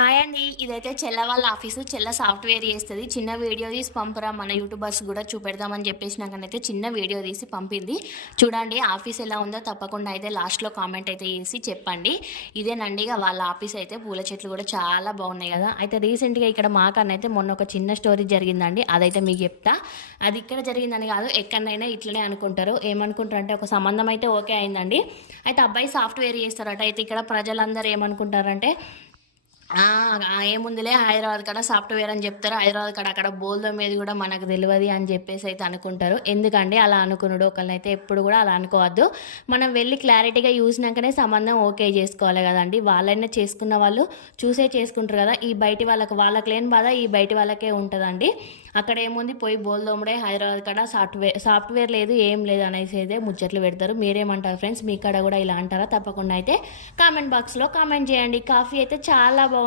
Hi అండి. ఇదైతే చెల్ల వాళ్ళ ఆఫీసు. చెల్ల సాఫ్ట్‌వేర్ చేస్తది. చిన్న వీడియో తీసి పంపురా మన యూట్యూబర్స్ గూడా చూపెడదామని చెప్పేసి నాకనైతే చిన్న వీడియో తీసి పంపింది. చూడండి ఆఫీస్ ఎలా ఉందో తప్పకుండా అయితే లాస్ట్‌లో కామెంట్ అయితే చేసి చెప్పండి. ఇదేనండి ఇగ వాళ్ళ ఆఫీస్ అయితే. పూల చెట్లు కూడా చాలా బాగున్నాయి కదా! అయితే రీసెంట్‌గా ఇక్కడ మాకనైతే మొన్న ఒక చిన్న స్టోరీ జరిగిందండి. అదైతే మీకు చెప్తా. అది ఇక్కడ జరిగిందని కాదు, ఎక్కడనైనా ఇట్లనే అనుకుంటారు. ఏమనుకుంటారంటే ఒక సంబంధం అయితే ఓకే అయిందండి. అయితే అబ్బాయి సాఫ్ట్‌వేర్ చేస్తారట. అయితే ఇక్కడ ప్రజలందరూ ఏమనుకుంటారంటే ఏముందిలే హైదరాబాద్ కాడ సాఫ్ట్‌వేర్ అని చెప్తారు. హైదరాబాద్ కాడ అక్కడ బోల్దో మీద కూడా మనకు తెలవది అని చెప్పేసి అయితే అనుకుంటారు. ఎందుకండి అలా అనుకునుడు? ఒకళ్ళనైతే ఎప్పుడు కూడా అలా అనుకోవద్దు. మనం వెళ్ళి క్లారిటీగా చూసినాకనే సంబంధం ఓకే చేసుకోవాలి కదండి. వాళ్ళైనా చేసుకున్న వాళ్ళు చూసే చేసుకుంటారు కదా. ఈ బయటి వాళ్ళకి లేని బాధ ఈ బయటి వాళ్ళకే ఉంటుందండి. అక్కడ ఏముంది పోయి బోల్దోముడే హైదరాబాద్ కాడ సాఫ్ట్‌వేర్ లేదు ఏం లేదు అనేసి అయితే ముచ్చట్లు పెడతారు. మీరేమంటారు ఫ్రెండ్స్? మీ కాడ కూడా ఇలా అంటారా? తప్పకుండా అయితే కామెంట్ బాక్స్‌లో కామెంట్ చేయండి. కాఫీ అయితే చాలా బాగుంది.